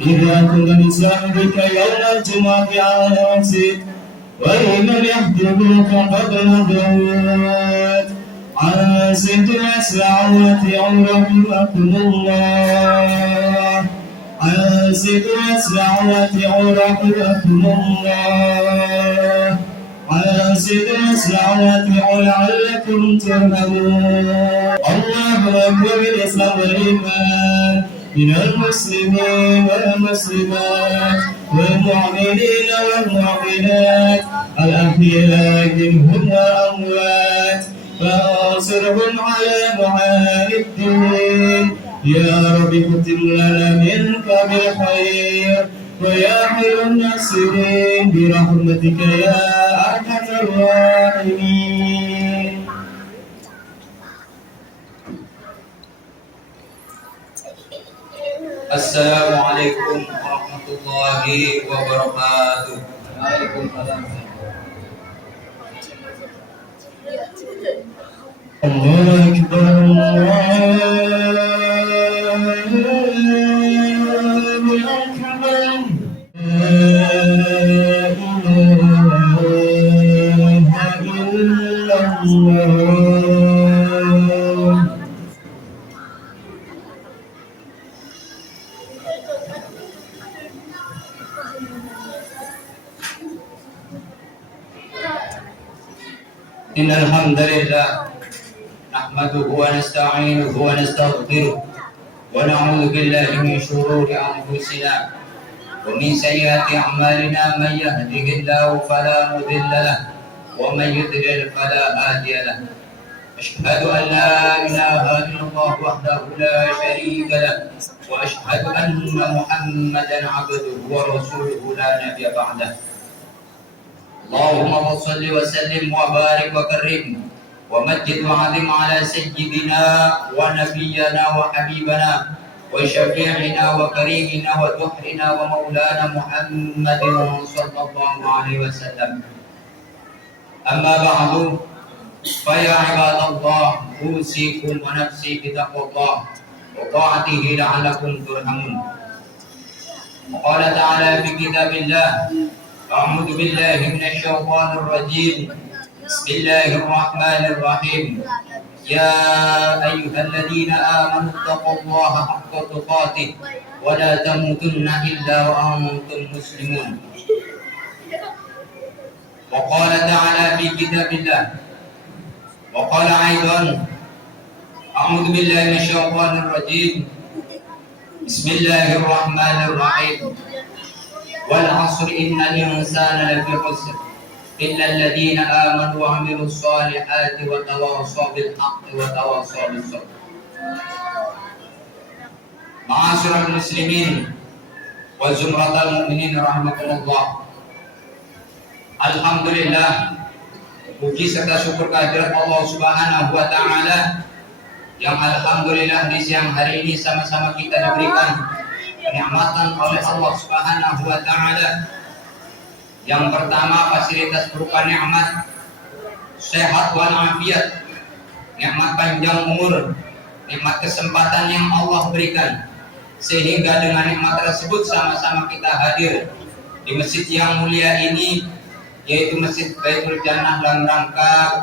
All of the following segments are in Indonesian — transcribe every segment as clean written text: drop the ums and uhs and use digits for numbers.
إذا كنت الإسلام بك يوم الجمعة أنصت وإن لم يحضروك قد مضت أنصت واسمع وأطيعوا رحمكم الله أنصت واسمع وأطيعوا رحمكم الله أنصت واسمع وأطيعوا لعلكم ترحمون الله أكبر بالإسلام والإيمان من المسلمين والمسلمات والمؤمنين والمؤمنات الأحياء منهم والأموات فانصرهم على معاني الدين يا رب كتب لنا منك بالخير ويا خير الناصرين برحمتك يا أرحم الراحمين. Assalamualaikum warahmatullahi wabarakatuh. Waalaikumsalam. Allahu Akbar, Allahu Akbar. La ilaha illallah. Innal hamdalillah nahmaduhu wa nasta'inuhu wa nastaghfiruh wa na'udzu billahi min shururi anfusina wa min sayyiati a'malina man yahdihillahu fala mudilla lahu wa man yudlil fala hadiya lahu. Ashhadu an la ilaha illallah wahdahu la syarika lahu wa ashhadu anna Muhammadan 'abduhu wa rasuluhu la nabiyya ba'dahu. Allahumma shalli wa sallim wa barik wa karim wa majjid wa azim ala sayyidina wa nabiyyina wa habibana wa syafi'ina wa karimina wa tuhrina wa maulana Muhammadin sallallahu alaihi wasallam. Amma ba'du, fa ya ibadallah, usikum wa nafsi bi taqwallah wa ta'atihi la'allakum turhamun. Qala ta'ala fi kitabillah, أعوذ بالله من الشيطان الرجيم بسم الله الرحمن الرحيم يا أيها الذين آمنوا اتقوا الله حق تقاته ولا تموتن إلا وأنتم مسلمون. وقال تعالى في كتاب الله وقال أيضا أعوذ بالله من الشيطان الرجيم بسم الله الرحمن الرحيم والعصر إن الإنسان لفي خسر إلا الذين آمنوا وعملوا الصالحات وتواصوا بالحق وتواصوا بالصبر. Ma'asyiral muslimin wa zumratal mu'minin rahimakumullah. Alhamdulillah, puji serta syukur kehadirat Allah Subhanahu wa taala yang alhamdulillah di siang hari ini sama-sama kita diberikan kenikmatan oleh Allah Subhanahu wa taala. Yang pertama, fasilitas berupa nikmat sehat wal afiat, nikmat panjang umur, nikmat kesempatan yang Allah berikan, sehingga dengan nikmat tersebut sama-sama kita hadir di masjid yang mulia ini, yaitu Masjid Baitul Jannah, dalam rangka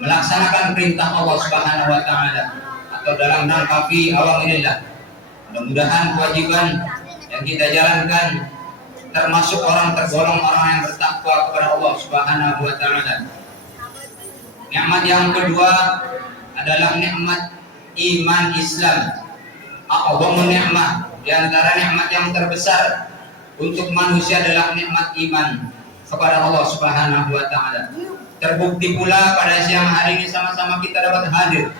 melaksanakan perintah Allah Subhanahu wa taala atau dalam rangka fi awamillah. Mudah-mudahan kewajiban yang kita jalankan termasuk tergolong orang yang bertakwa kepada Allah Subhanahu wa taala. Nikmat yang kedua adalah nikmat iman Islam. A'dhamu nikmat, di antara nikmat yang terbesar untuk manusia adalah nikmat iman kepada Allah Subhanahu wa taala. Terbukti pula pada siang hari ini sama-sama kita dapat hadir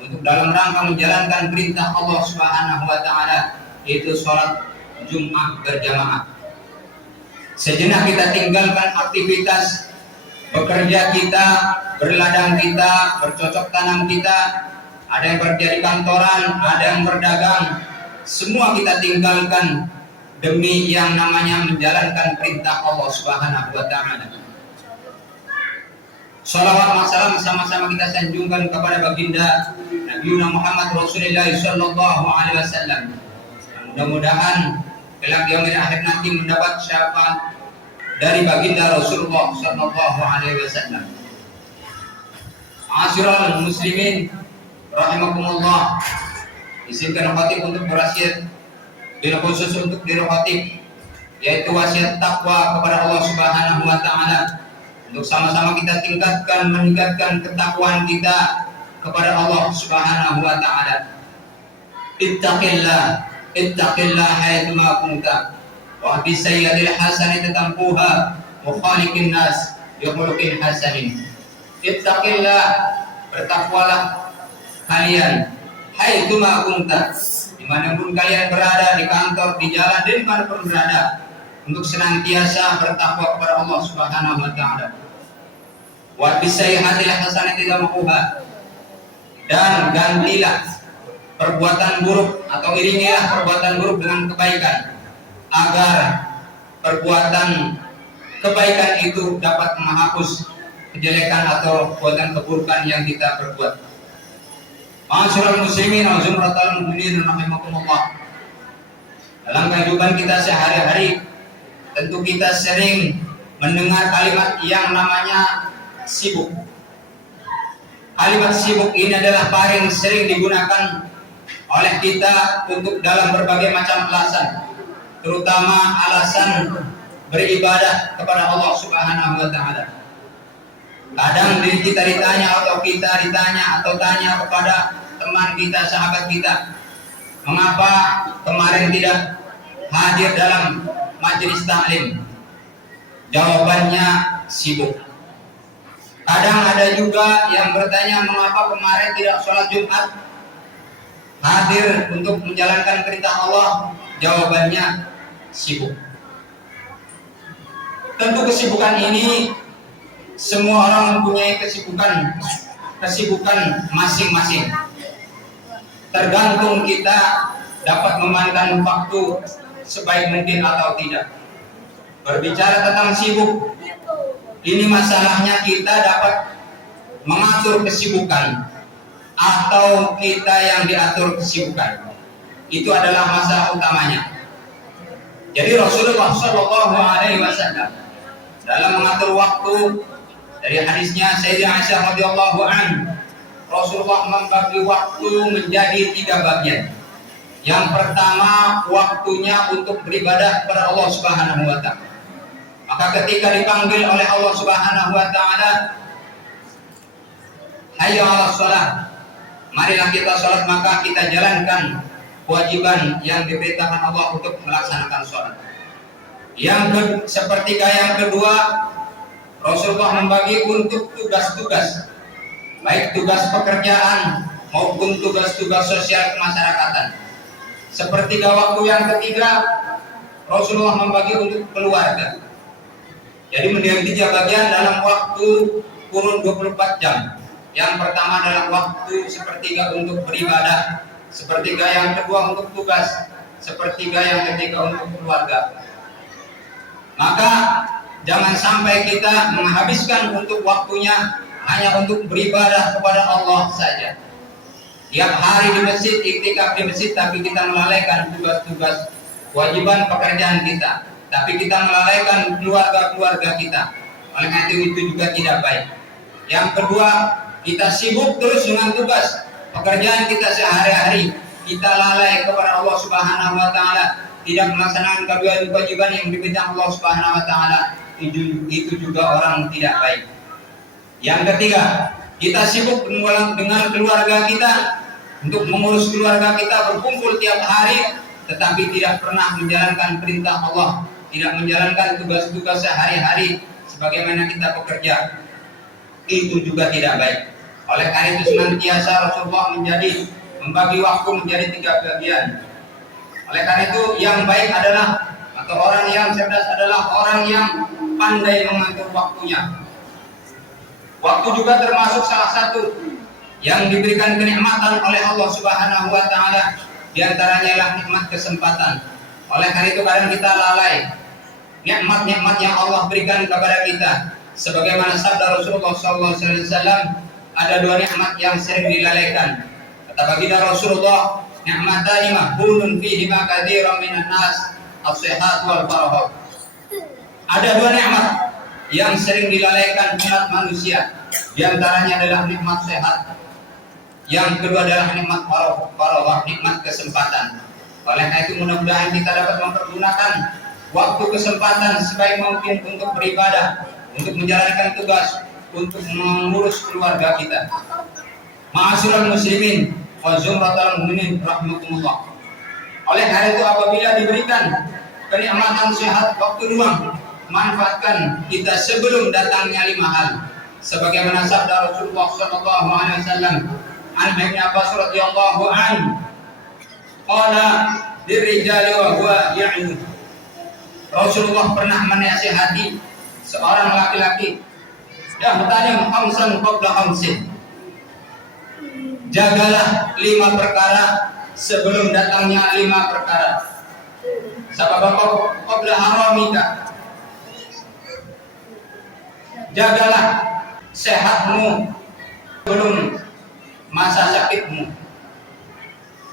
untuk dalam rangka menjalankan perintah Allah Subhanahu wa taala, yaitu sholat Jumat berjamaah. Sejenak kita tinggalkan aktivitas bekerja kita, berladang kita, bercocok tanam kita, ada yang bekerja di kantoran, ada yang berdagang, semua kita tinggalkan demi yang namanya menjalankan perintah Allah Subhanahu wa taala. Salawat masalah sama-sama kita sanjungkan kepada baginda Nabi Muhammad Rasulullah sallallahu alaihi wasallam. Mudah-mudahan kelak di akhir nanti mendapat syafaat dari baginda Rasulullah Sallallahu Alaihi Wasallam. Asyiral muslimin rahimakumullah. Izinkan khatib untuk berwasiat bila khusus untuk diri khatib, yaitu wasiat takwa kepada Allah Subhanahu wa taala, untuk sama-sama kita meningkatkan ketakwaan kita kepada Allah Subhanahu wa taala. Ittaqillah haitsu ma kunta wa bi sayyi'il hasanati tampuha wa khaliqin nas bi khuluqin hasanin. Ittaqillah, bertakwalah kalian haitsu ma kunta, dimanapun kalian berada, di kantor, di jalan, dan dimanapun berada, untuk senantiasa bertakwa kepada Allah Subhanahu wa taala. Wa bi sayyi'il hasanati tampuha, dan gantilah perbuatan buruk atau iringilah perbuatan buruk dengan kebaikan, agar perbuatan kebaikan itu dapat menghapus kejelekan atau perbuatan keburukan yang kita perbuat. Ma'asyiral muslimin wa zumratal mu'minin rahimakumullah. Dalam kehidupan kita sehari-hari, tentu kita sering mendengar kalimat yang namanya sibuk. Kalimat sibuk ini adalah paling sering digunakan oleh kita untuk dalam berbagai macam alasan, terutama alasan beribadah kepada Allah Subhanahu wa taala. Kadang diri kita ditanya atau kita ditanya atau tanya kepada teman kita, sahabat kita, mengapa kemarin tidak hadir dalam majelis taklim? Jawabannya sibuk. Kadang ada juga yang bertanya mengapa kemarin tidak sholat Jumat, hadir untuk menjalankan perintah Allah? Jawabannya sibuk. Tentu kesibukan ini semua orang mempunyai kesibukan masing-masing. Tergantung kita dapat memanfaatkan waktu sebaik mungkin atau tidak. Berbicara tentang sibuk, ini masalahnya kita dapat mengatur kesibukan atau kita yang diatur kesibukan. Itu adalah masalah utamanya. Jadi Rasulullah Shallallahu Alaihi Wasallam dalam mengatur waktu, dari hadisnya Sayyidah Aisyah radhiyallahu an, Rasulullah membagi waktu menjadi 3 bagian. Yang pertama, waktunya untuk beribadah kepada Allah Subhanahu wa taala. Maka ketika dipanggil oleh Allah Subhanahu wa taala, hayya 'alas shalah, marilah kita sholat, maka kita jalankan kewajiban yang diperintahkan Allah untuk melaksanakan sholat. Sepertiga yang kedua, Rasulullah membagi untuk tugas-tugas, baik tugas pekerjaan maupun tugas-tugas sosial kemasyarakatan. Sepertiga waktu yang ketiga, Rasulullah membagi untuk keluarga. Jadi menjadi 3 bagian dalam waktu kurun 24 jam. Yang pertama adalah waktu sepertiga untuk beribadah, sepertiga yang kedua untuk tugas, sepertiga yang ketiga untuk keluarga. Maka jangan sampai kita menghabiskan untuk waktunya hanya untuk beribadah kepada Allah saja. Tiap hari di masjid, iktikaf di masjid, tapi kita melalaikan tugas-tugas kewajiban pekerjaan kita, tapi kita melalaikan keluarga-keluarga kita. Oleh karena itu juga tidak baik. Yang kedua, kita sibuk terus dengan tugas pekerjaan kita sehari-hari, kita lalai kepada Allah Subhanahu wa taala, tidak melaksanakan kewajiban yang diberikan Allah Subhanahu wa taala. Itu juga orang tidak baik. Yang ketiga, kita sibuk dengan keluarga kita, untuk mengurus keluarga kita, berkumpul tiap hari, tetapi tidak pernah menjalankan perintah Allah, tidak menjalankan tugas-tugas sehari-hari sebagaimana kita bekerja. Itu juga tidak baik. Oleh karena itu senantiasa Rasulullah membagi waktu menjadi 3 bagian. Oleh karena itu yang baik adalah, atau orang yang cerdas adalah orang yang pandai mengatur waktunya. Waktu juga termasuk salah satu yang diberikan kenikmatan oleh Allah Subhanahu wa taala, di antaranya ialah nikmat kesempatan. Oleh karena itu kadang kita lalai nikmat-nikmat yang Allah berikan kepada kita. Sebagaimana sabda Rasulullah SAW, ada 2 nikmat yang sering dilalaikan. Kata baginda Rasulullah ni'matani mahbunun fihima katsiran minan nas, as-sihat wal farah. Ada dua nikmat yang sering dilalaikan umat manusia. Di antaranya adalah nikmat sehat. Yang kedua adalah nikmat farah, nikmat kesempatan. Oleh karena itu mudah-mudahan kita dapat mempergunakan waktu kesempatan sebaik mungkin untuk beribadah, untuk menjalankan tugas, untuk mengurus keluarga kita. Ma'asyiral muslimin wa zumratal mu'minin rahimakumullah. Oleh karena itu apabila diberikan kenikmatan sehat waktu luang, manfaatkan kita sebelum datangnya 5 hal. Sebagaimana sabda Rasulullah sallallahu alaihi wasallam, an Ibnu Abbas radhiyallahu anhu, qala lirijali wa huwa ya'ud. Rasulullah pernah menasihati seorang laki-laki, ya mutanim khamsan qabla khamsin. Jagalah 5 perkara sebelum datangnya 5 perkara. Sababako qabla haramika. Jagalah sehatmu sebelum masa sakitmu.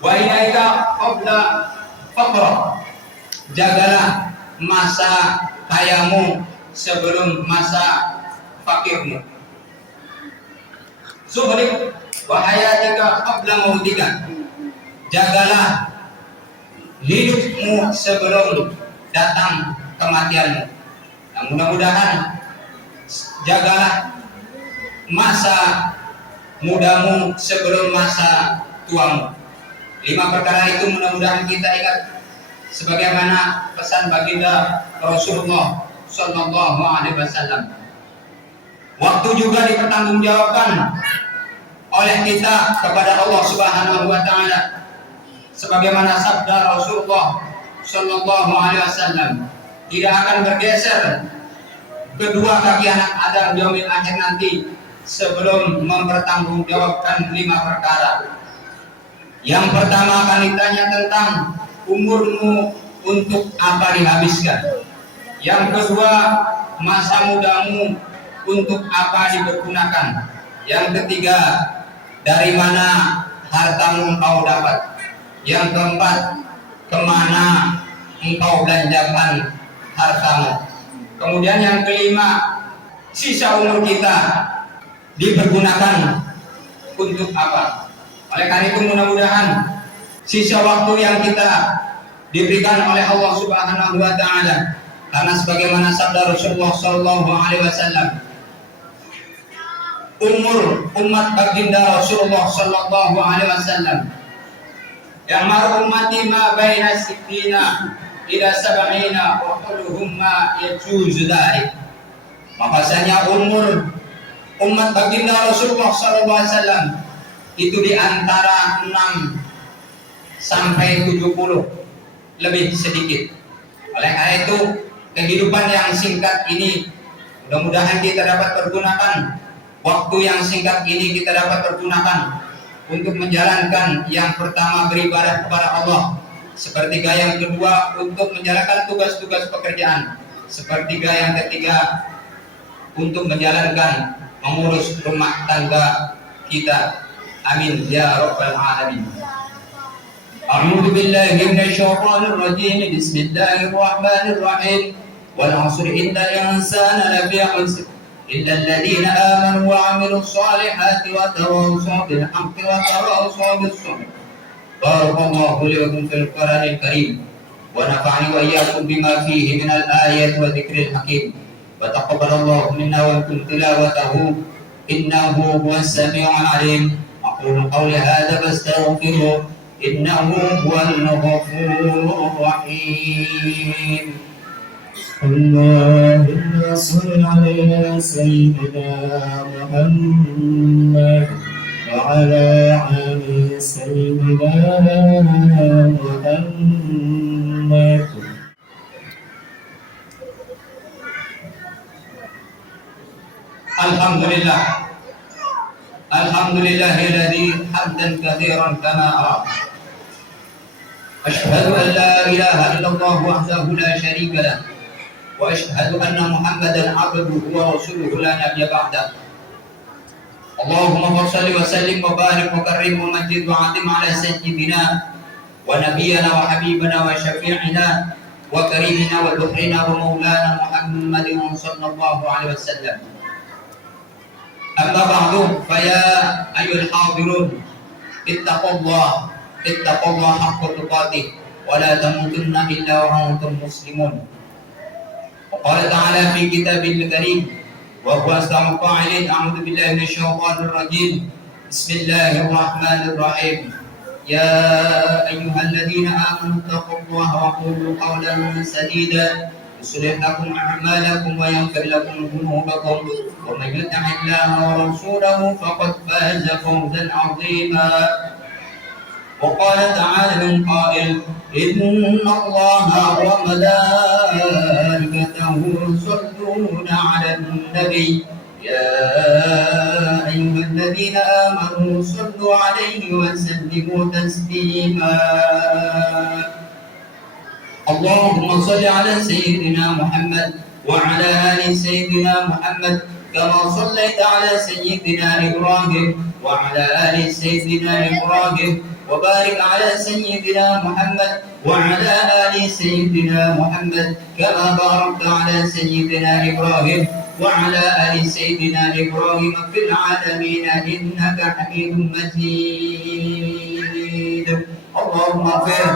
Wa inaika qabla faqra. Jagalah masa kayamu sebelum masa fakirmu. Subrik wa hayatika qabla mautika. Jagalah hidupmu sebelum datang kematianmu. Nah, mudah-mudahan jagalah masa mudamu sebelum masa tuamu. 5 perkara itu mudah-mudahan kita ingat sebagaimana pesan baginda Rasulullah sallallahu alaihi wasallam. Waktu juga dipertanggungjawabkan oleh kita kepada Allah Subhanahu wa taala. Sebagaimana sabda Rasulullah sallallahu alaihi wasallam, tidak akan bergeser kedua kaki anak Adam di yaumil akhir nanti sebelum mempertanggungjawabkan 5 perkara. Yang pertama akan ditanya tentang umurmu untuk apa dihabiskan. Yang kedua, masa mudamu untuk apa dipergunakan. Yang ketiga, dari mana hartamu engkau dapat. Yang keempat, kemana engkau belanjakan hartamu. Kemudian yang kelima, sisa umur kita dipergunakan untuk apa. Oleh karena itu mudah-mudahan sisa waktu yang kita diberikan oleh Allah Subhanahu wa taala, karena sebagaimana sabda Rasulullah sallallahu alaihi wasallam, umur umat baginda Rasulullah sallallahu alaihi wasallam yang maru ummati ma baina sittina ila sab'ina wa kulluhum ma yajuzu dzalik. Makanya umur umat baginda Rasulullah sallallahu alaihi wasallam itu di antara 6 sampai 70, lebih sedikit. Oleh karena itu kehidupan yang singkat ini mudah-mudahan kita dapat pergunakan waktu yang singkat ini kita dapat pergunakan untuk menjalankan yang pertama beribadah kepada Allah, sepertiga yang kedua untuk menjalankan tugas-tugas pekerjaan, sepertiga yang ketiga untuk menjalankan mengurus rumah tangga kita. Amin ya rabbal alamin. A'udzu billahi minasyaitonir rajim. Bismillahirrahmanirrahim. Wal 'asri innal insana lafi khusr إلا الذين آمنوا وعملوا الصالحات وتواصوا بالحق وتواصوا بالصبر. بارك الله لي ولكم في القرآن الكريم ونفعني وإياكم بما فيه من الآيات وذكر الحكيم وتقبل الله منا ومنكم تلاوته إنه هو السميع العليم. أقول قولي هذا فاستغفروه إنه هو الغفور الرحيم. اللهم صل على سيدنا محمد وعلى آل سيدنا محمد. Alhamdulillah. Alhamdulillahilladzi hamdan katsiran kama arad. Asyhadu an la ilaha illallah wahdahu la syarika lah. وأشهد أن محمدا عبده ورسوله لا نبي بعده. اللهم صل وسلم وبارك وكرم ومجد وعظم على سيدنا ونبينا وحبيبنا وشفيعنا وكريمنا وذخرنا ومولانا محمد صلى الله عليه وسلم. أما بعد فيا أيها الحاضرون اتقوا الله حق تقاته ولا تموتن إلا وأنتم مسلمون. وقال تعالى في كتابه الكريم وهو أصدق القائلين: أعوذ بالله من الشيطان الرجيم، بسم الله الرحمن الرحيم. يا أيها الذين آمنوا اتقوا الله وقولوا قولا سديدا يصلح لكم أعمالكم ويغفر لكم ذنوبكم ومن يطع الله ورسوله فقد فاز فوزا عظيما. وقال تعالى من قائل: إن الله وملائكته يصلون على النبي يا أيها الذين آمنوا صلوا عليه وسلموا تسليما. اللهم صل على سيدنا محمد وعلى آل سيدنا محمد كما صليت على سيدنا إبراهيم وعلى آل سيدنا إبراهيم، وبارك على سيدنا محمد وعلى آل سيدنا محمد كما باركت على سيدنا إبراهيم وعلى آل سيدنا إبراهيم في العالمين إنك حميد مجيد. اللهم اغفر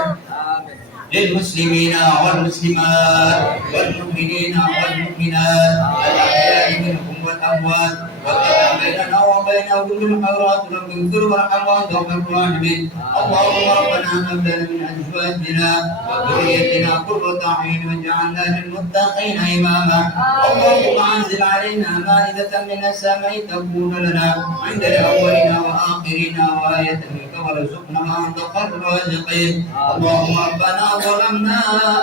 للمسلمين والمسلمات والمؤمنين والمؤمنات الأحياء منهم والأموات، وتابع بيننا وبينهم بالخيرات، رب اغفر وارحم وأنت خير الراحمين. اللهم ربنا هب لنا من أزواجنا وذريتنا قرة أعين واجعلنا للمتقين إماما. اللهم أنزل علينا مائدة من السماء تكون لنا عند الأولين وآخرين وآية منك وارزقنا وأنت خير الرازقين. اللهم ربنا ظلمنا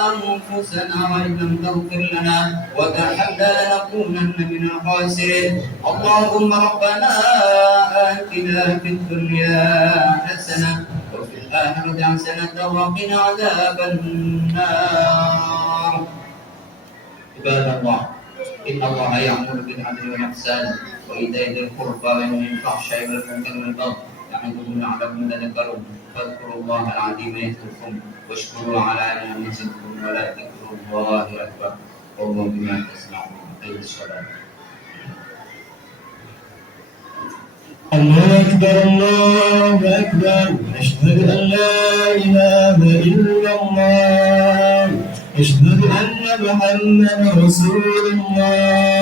أنفسنا وإن لم تغفر لنا وترحمنا لنكونن من الخاسرين. اللهم ربنا آتنا في الدنيا حسنة وفي الآخرة حسنة وقنا عذاب النار. عباد الله، إن الله يأمر بالعدل والإحسان وإيتاء ذي القربى وينهى عن الفحشاء والمنكر والبغي يعظكم لعلكم تذكرون. فاذكروا الله العظيم يذكركم واشكروا على نعمه يزدكم ولذكر الله أكبر. والله بما تسمعون. أقيموا الصلاة. الله أكبر الله أكبر، أشهد أن لا إله إلا الله، أشهد أن محمدا رسول الله.